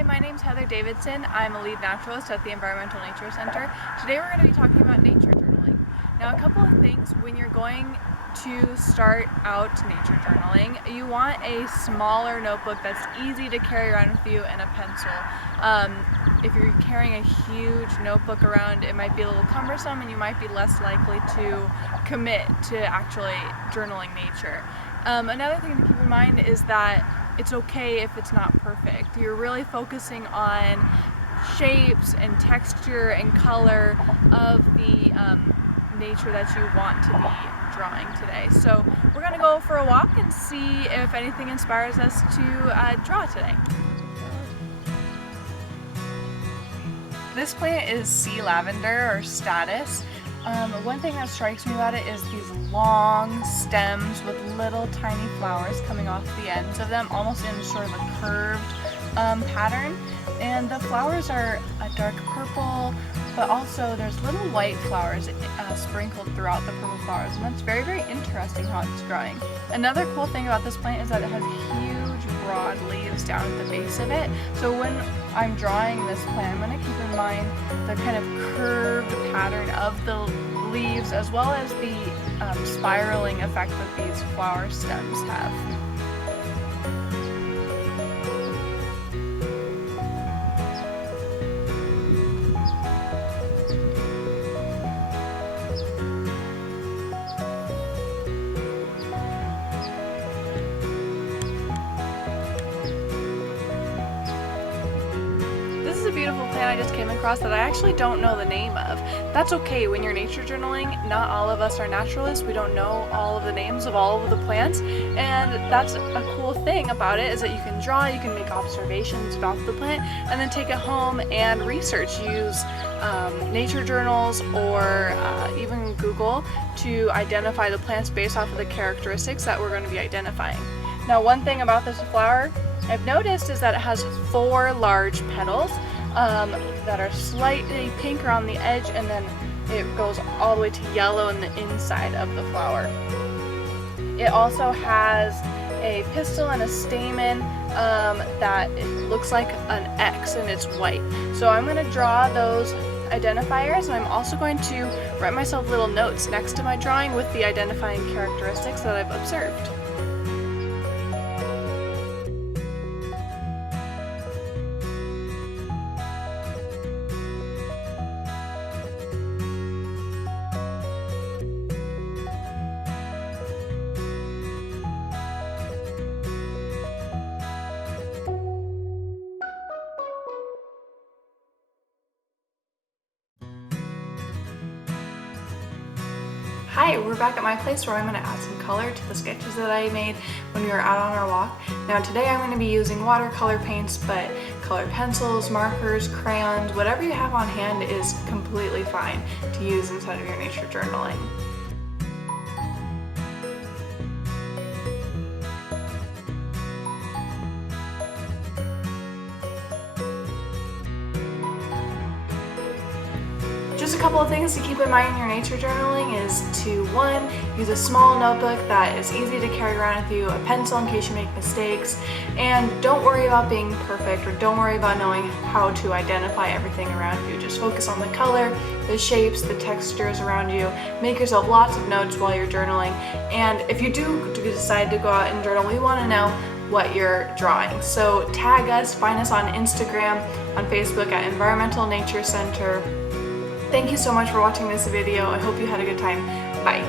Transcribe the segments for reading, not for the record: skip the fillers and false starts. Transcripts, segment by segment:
Hi, my name's Heather Davidson. I'm a lead naturalist at the Environmental Nature Center. Today we're going to be talking about nature journaling. Now, a couple of things when you're going to start out nature journaling. You want a smaller notebook that's easy to carry around with you and a pencil. If you're carrying a huge notebook around, it might be a little cumbersome and you might be less likely to commit to actually journaling nature. Another thing to keep in mind is that it's okay if it's not perfect. You're really focusing on shapes and texture and color of the nature that you want to be drawing today. So we're going to go for a walk and see if anything inspires us to draw today. This plant is sea lavender or statice. One thing that strikes me about it is these long stems with little tiny flowers coming off the ends of them, almost in sort of a curved pattern. And the flowers are a dark purple, but also there's little white flowers sprinkled throughout the purple flowers, and that's very, very interesting how it's growing. Another cool thing about this plant is that it has huge broad leaves down at the base of it. So when I'm drawing this plant, I'm going to keep in mind the kind of curved pattern of the leaves as well as the spiraling effect that these flower stems have. This is a beautiful plant I just came across that I actually don't know the name of. That's okay when you're nature journaling. Not all of us are naturalists. We don't know all of the names of all of the plants, and that's a cool thing about it is that you can draw, you can make observations about the plant, and then take it home and research. Use nature journals or even Google to identify the plants based off of the characteristics that we're going to be identifying. Now, one thing about this flower I've noticed is that it has 4 large petals that are slightly pink around the edge, and then it goes all the way to yellow in the inside of the flower. It also has a pistil and a stamen that it looks like an X, and it's white. So I'm going to draw those identifiers, and I'm also going to write myself little notes next to my drawing with the identifying characteristics that I've observed. Hi, we're back at my place where I'm going to add some color to the sketches that I made when we were out on our walk. Now today I'm going to be using watercolor paints, but colored pencils, markers, crayons, whatever you have on hand is completely fine to use inside of your nature journaling. Just a couple of things to keep in mind in your nature journaling is to, 1, use a small notebook that is easy to carry around with you, a pencil in case you make mistakes, and don't worry about being perfect or don't worry about knowing how to identify everything around you. Just focus on the color, the shapes, the textures around you. Make yourself lots of notes while you're journaling, and if you do decide to go out and journal, we want to know what you're drawing. So tag us, find us on Instagram, on Facebook at Environmental Nature Center. Thank you so much for watching this video. I hope you had a good time. Bye.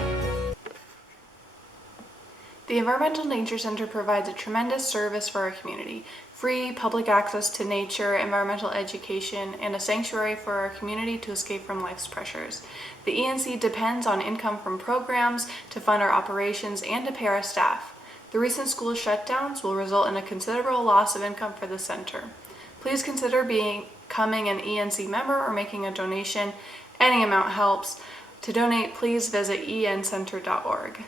The Environmental Nature Center provides a tremendous service for our community. Free public access to nature, environmental education, and a sanctuary for our community to escape from life's pressures. The ENC depends on income from programs to fund our operations and to pay our staff. The recent school shutdowns will result in a considerable loss of income for the center. Please consider becoming an ENC member or making a donation. Any amount helps. To donate, please visit encenter.org.